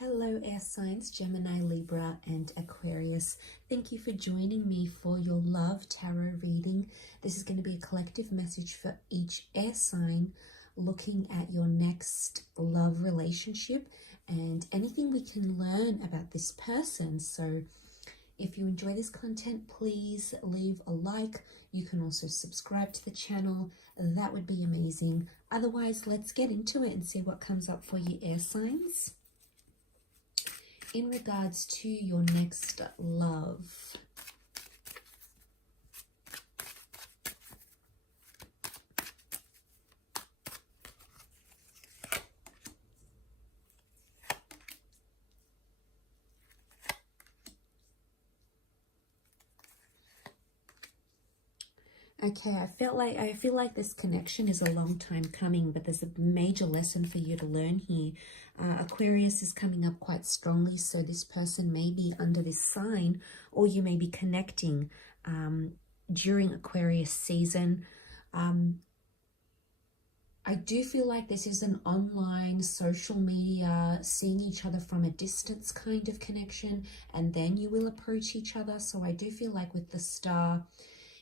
Hello, air signs, Gemini, Libra, and Aquarius. Thank you for joining me for your love tarot reading. This is going to be a collective message for each air sign looking at your next love relationship and anything we can learn about this person. So if you enjoy this content, please leave a like. You can also subscribe to the channel. That would be amazing. Otherwise, let's get into it and see what comes up for you, air signs. In regards to your next love. Okay, I feel like this connection is a long time coming, but there's a major lesson for you to learn here. Aquarius is coming up quite strongly, so this person may be under this sign, or you may be connecting during Aquarius season. I do feel like this is an online social media, seeing each other from a distance kind of connection, and then you will approach each other. So I do feel like with the star,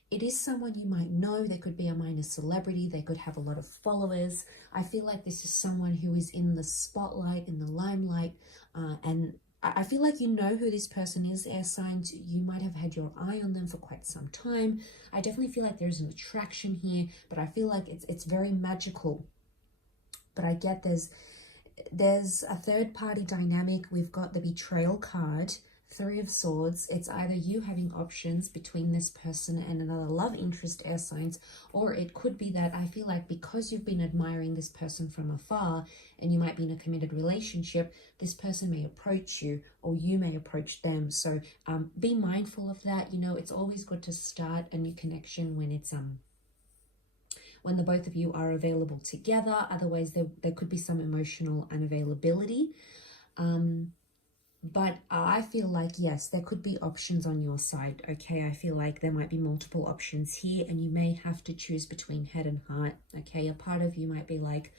it is someone you might know. They could be a minor celebrity. They could have a lot of followers. I feel like this is someone who is in the spotlight, in the limelight. And I feel like you know who this person is, air signs. You might have had your eye on them for quite some time. I definitely feel like there's an attraction here, but I feel like it's very magical. But I get there's a third party dynamic. We've got the betrayal card. Three of Swords. It's either you having options between this person and another love interest, air signs, or it could be that I feel like because you've been admiring this person from afar and you might be in a committed relationship, this person may approach you or you may approach them. So be mindful of that. You know, it's always good to start a new connection when it's when the both of you are available together. Otherwise there could be some emotional unavailability. But I feel like, yes, there could be options on your side, okay? I feel like there might be multiple options here and you may have to choose between head and heart, okay? A part of you might be like,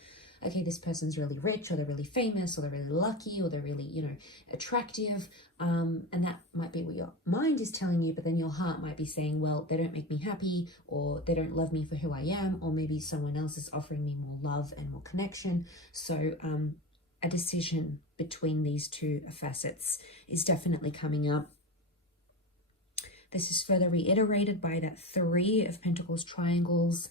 okay, this person's really rich, or they're really famous, or they're really lucky, or they're really, you know, attractive. And that might be what your mind is telling you, but then your heart might be saying, well, they don't make me happy, or they don't love me for who I am, or maybe someone else is offering me more love and more connection. So, a decision between these two facets is definitely coming up. This is further reiterated by that Three of Pentacles triangles.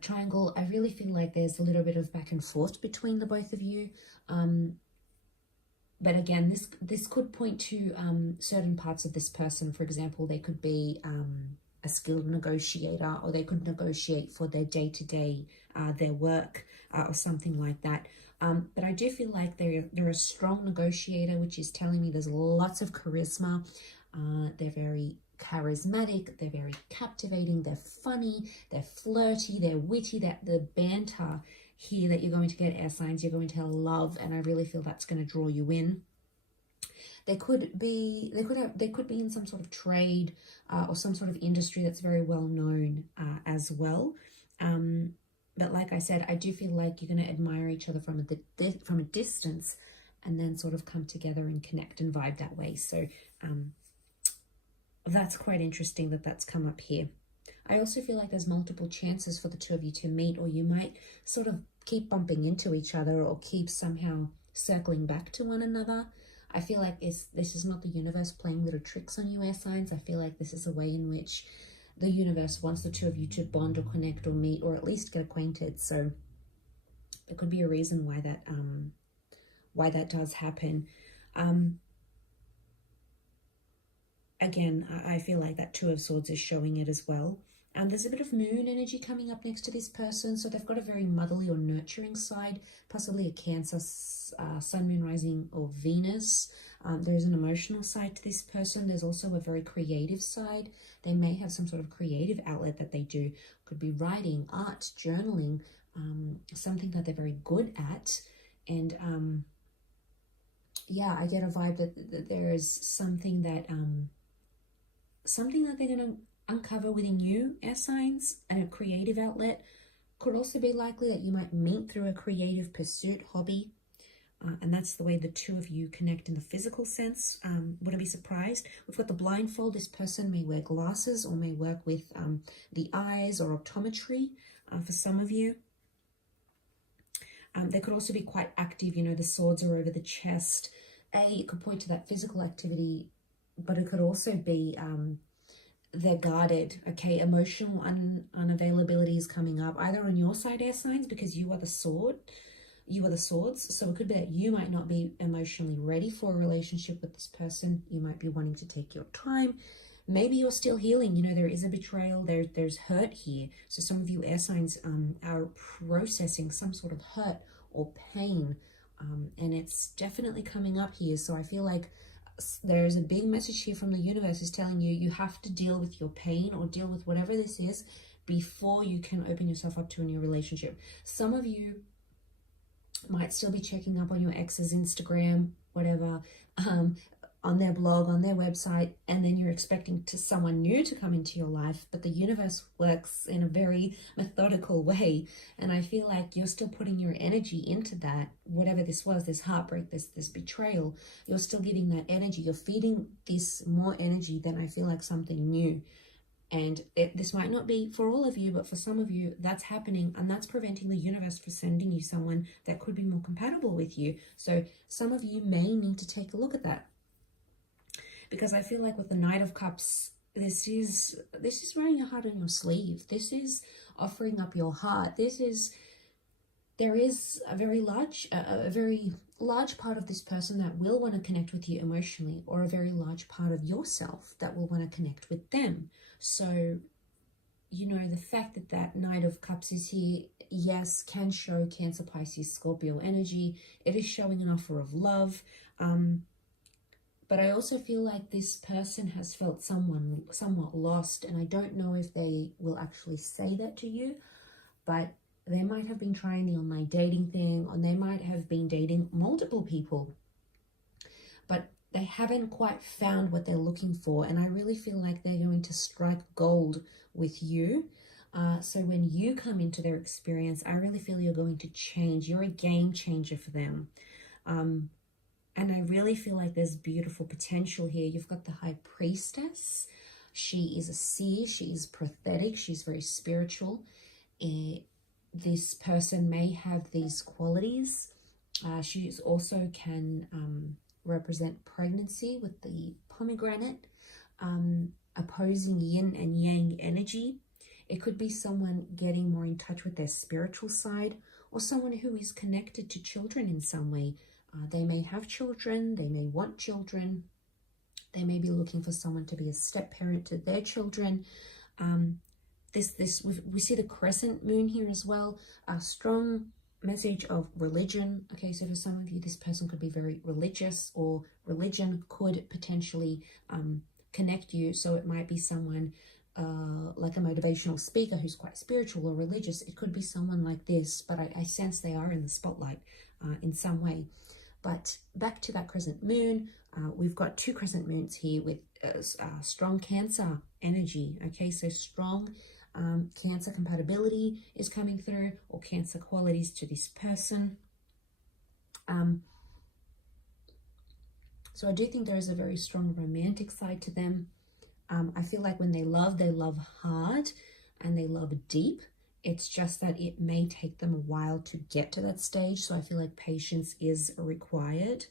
Triangle, I really feel like there's a little bit of back and forth between the both of you. But again, this could point to certain parts of this person. For example, they could be a skilled negotiator, or they could negotiate for their day-to-day, their work, or something like that. But I do feel like they're a strong negotiator, which is telling me there's lots of charisma. They're very charismatic, they're very captivating, they're funny, they're flirty, they're witty. That the banter here that you're going to get, air signs, you're going to love, and I really feel that's going to draw you in. They could be in some sort of trade or some sort of industry that's very well known as well. But like I said, I do feel like you're going to admire each other from a distance and then sort of come together and connect and vibe that way. So that's quite interesting that that's come up here. I also feel like there's multiple chances for the two of you to meet, or you might sort of keep bumping into each other or keep somehow circling back to one another. I feel like this is not the universe playing little tricks on you, air signs. I feel like this is a way in which the universe wants the two of you to bond or connect or meet, or at least get acquainted. So there could be a reason why that does happen. Again, I feel like that Two of Swords is showing it as well. There's a bit of moon energy coming up next to this person. So they've got a very motherly or nurturing side, possibly a Cancer, Sun, Moon, Rising, or Venus. There's an emotional side to this person. There's also a very creative side. They may have some sort of creative outlet that they do. Could be writing, art, journaling, something that they're very good at. And yeah, I get a vibe that there is something that they're going to uncover within you, air signs, and a creative outlet. Could also be likely that you might meet through a creative pursuit, hobby. and that's the way the two of you connect in the physical sense. Wouldn't be surprised. We've got the blindfold. This person may wear glasses or may work with the eyes or optometry for some of you. They could also be quite active. You know, the swords are over the chest. It could point to that physical activity, but it could also be they're guarded. Okay, emotional unavailability is coming up, either on your side, air signs, because you are the sword. You are the swords. So it could be that you might not be emotionally ready for a relationship with this person. You might be wanting to take your time. Maybe you're still healing. You know, there is a betrayal. There's hurt here. So some of you air signs are processing some sort of hurt or pain. And it's definitely coming up here. So I feel like there's a big message here from the universe is telling you, you have to deal with your pain or deal with whatever this is before you can open yourself up to a new relationship. Some of you might still be checking up on your ex's Instagram, whatever, on their blog, on their website, and then you're expecting someone new to come into your life, but the universe works in a very methodical way, and I feel like you're still putting your energy into that, whatever this was, this heartbreak, this betrayal, you're still giving that energy, you're feeding this more energy than I feel like something new. And this might not be for all of you, but for some of you, that's happening, and that's preventing the universe from sending you someone that could be more compatible with you. So some of you may need to take a look at that. Because I feel like with the Knight of Cups, this is wearing your heart on your sleeve. This is offering up your heart. There is a very large part of this person that will want to connect with you emotionally, or a very large part of yourself that will want to connect with them. So, you know, the fact that that Knight of Cups is here, yes, can show Cancer, Pisces, Scorpio energy. It is showing an offer of love. But I also feel like this person has felt somewhat lost, and I don't know if they will actually say that to you, but they might have been trying the online dating thing, or they might have been dating multiple people, but they haven't quite found what they're looking for, and I really feel like they're going to strike gold with you. So when you come into their experience, I really feel you're going to change. You're a game changer for them. And I really feel like there's beautiful potential here. You've got the High Priestess. She is a seer. She is prophetic. She's very spiritual. This person may have these qualities. She also can represent pregnancy with the pomegranate, opposing yin and yang energy. It could be someone getting more in touch with their spiritual side, or someone who is connected to children in some way. They may have children, they may want children, they may be looking for someone to be a step-parent to their children. We see the crescent moon here as well, a strong message of religion. Okay, so for some of you, this person could be very religious, or religion could potentially connect you. So it might be someone like a motivational speaker who's quite spiritual or religious. It could be someone like this, but I sense they are in the spotlight in some way. But back to that crescent moon, we've got two crescent moons here with strong Cancer energy. Okay, so strong Cancer compatibility is coming through, or Cancer qualities to this person. So I do think there is a very strong romantic side to them. I feel like when they love hard and they love deep. It's just that it may take them a while to get to that stage. So I feel like patience is required.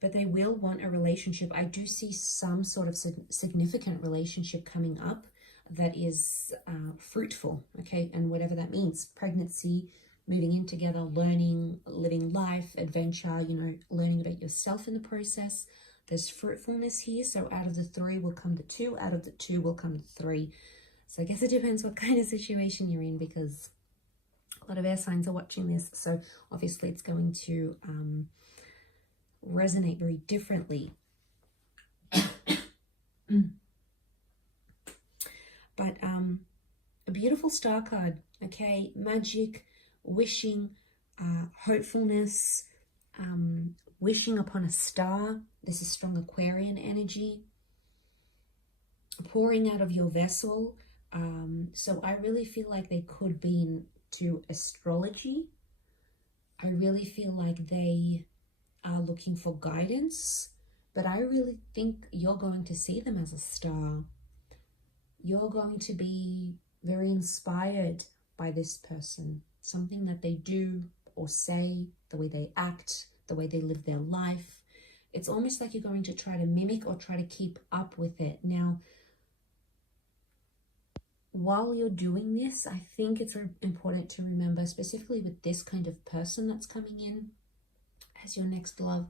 But they will want a relationship. I do see some sort of significant relationship coming up that is fruitful, okay? And whatever that means, pregnancy, moving in together, learning, living life, adventure, you know, learning about yourself in the process. There's fruitfulness here. So out of the 3 will come the 2. Out of the 2 will come the 3. So I guess it depends what kind of situation you're in, because a lot of air signs are watching this. So obviously it's going to resonate very differently. But a beautiful star card, okay? Magic, wishing, hopefulness, wishing upon a star. This is strong Aquarian energy. Pouring out of your vessel. So I really feel like they could be in to astrology. I really feel like they are looking for guidance, but I really think you're going to see them as a star. You're going to be very inspired by this person, something that they do or say, the way they act, the way they live their life. It's almost like you're going to try to mimic or try to keep up with it. Now, while you're doing this, I think it's important to remember, specifically with this kind of person that's coming in as your next love,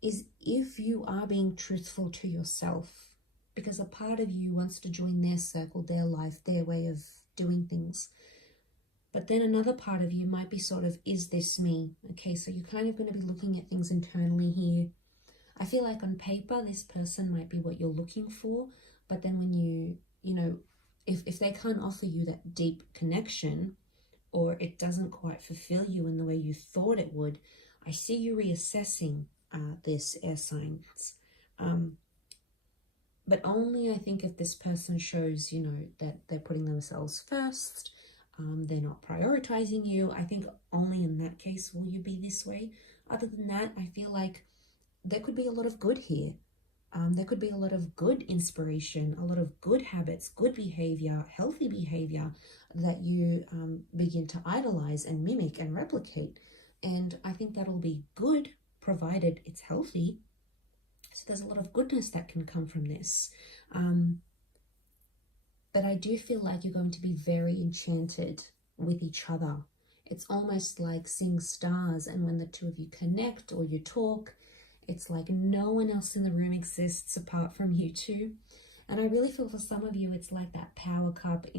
is if you are being truthful to yourself, because a part of you wants to join their circle, their life, their way of doing things. But then another part of you might be sort of, is this me? Okay, so you're kind of going to be looking at things internally here. I feel like on paper, this person might be what you're looking for, but then when you know, if they can't offer you that deep connection, or it doesn't quite fulfill you in the way you thought it would, I see you reassessing this, air signs. But only, I think, if this person shows, that they're putting themselves first, they're not prioritizing you. I think only in that case will you be this way. Other than that, I feel like there could be a lot of good here. There could be a lot of good inspiration, a lot of good habits, good behavior, healthy behavior that you begin to idolize and mimic and replicate. And I think that'll be good, provided it's healthy. So there's a lot of goodness that can come from this. But I do feel like you're going to be very enchanted with each other. It's almost like seeing stars, and when the two of you connect or you talk, it's like no one else in the room exists apart from you two. And I really feel for some of you, it's like that power couple,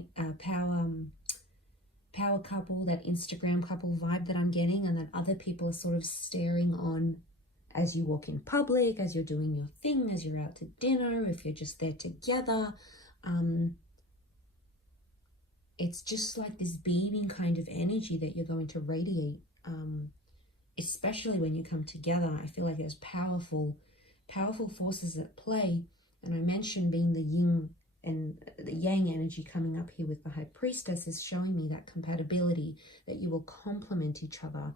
that Instagram couple vibe that I'm getting, and that other people are sort of staring on as you walk in public, as you're doing your thing, as you're out to dinner, if you're just there together. It's just like this beaming kind of energy that you're going to radiate, especially when you come together. I feel like there's powerful forces at play. And I mentioned being the yin and the yang energy coming up here with the High Priestess is showing me that compatibility, that you will complement each other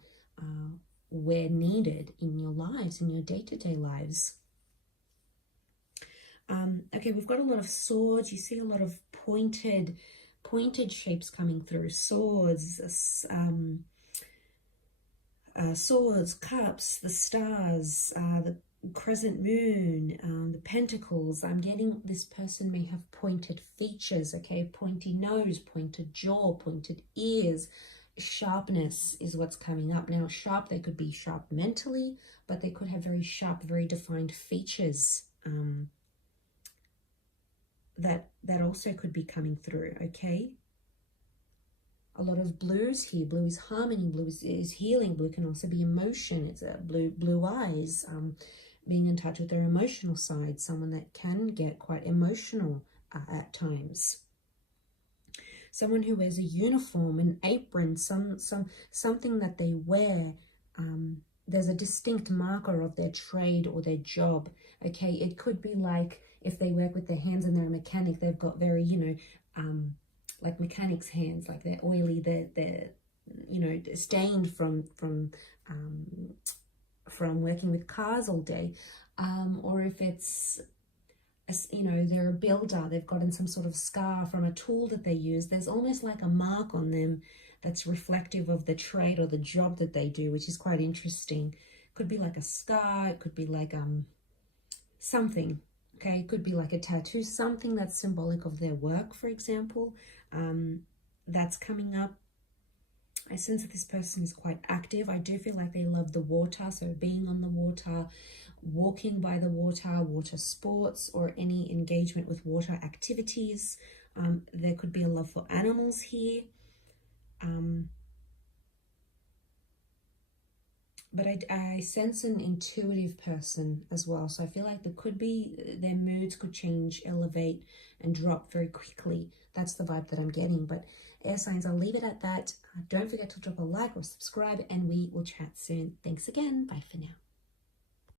where needed in your lives, in your day-to-day lives. Okay, we've got a lot of swords. You see a lot of pointed shapes coming through. Swords, swords, cups, the stars, the crescent moon, the pentacles. I'm getting this person may have pointed features, okay? Pointy nose, pointed jaw, pointed ears. Sharpness is what's coming up. Now, sharp, they could be sharp mentally, but they could have very sharp, very defined features that also could be coming through, okay? A lot of blues here. Blue is harmony, blue is healing, blue can also be emotion. It's a blue eyes, being in touch with their emotional side, someone that can get quite emotional at times. Someone who wears a uniform, an apron, something that they wear. There's a distinct marker of their trade or their job, okay? It could be like if they work with their hands and they're a mechanic, they've got very, like mechanics' hands, like they're oily, they're stained from working with cars all day. Or if it's, they're a builder, they've gotten some sort of scar from a tool that they use. There's almost like a mark on them that's reflective of the trade or the job that they do, which is quite interesting. Could be like a scar, it could be like something, okay? It could be like a tattoo, something that's symbolic of their work, for example. That's coming up. I sense that this person is quite active. I do feel like they love the water, so being on the water, walking by the water, water sports, or any engagement with water activities. There could be a love for animals here. But I sense an intuitive person as well. So I feel like their moods could change, elevate, and drop very quickly. That's the vibe that I'm getting. But air signs, I'll leave it at that. Don't forget to drop a like or subscribe, and we will chat soon. Thanks again. Bye for now.